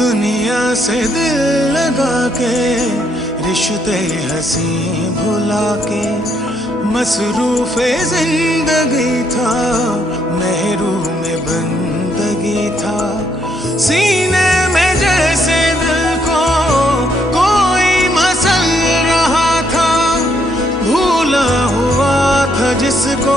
दुनिया से दिल लगा के, रिश्ते हसी भुला के। मसरूफ ज़िंदगी था, महरू में बंदगी था। सीने में जैसे दिल को कोई मसल रहा था, भूला हुआ था जिसको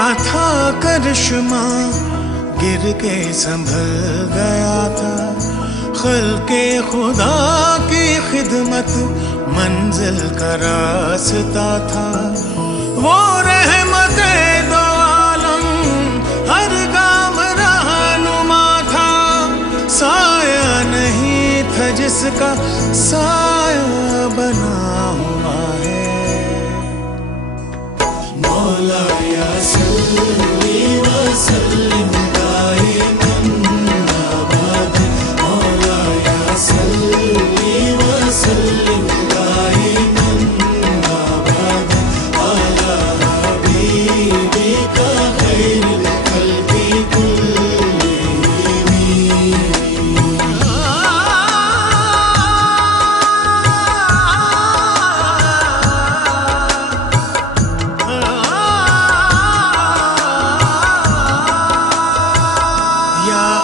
का था करिश्मा, गिर के संभल गया था। खल के खुदा की खिदमत, मंजिल का रास्ता था। वो रहमत दो हर गाम रहनुमा था। साया नहीं था जिसका साया बना। soon we were.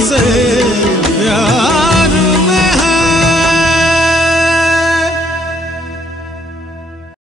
Yeah.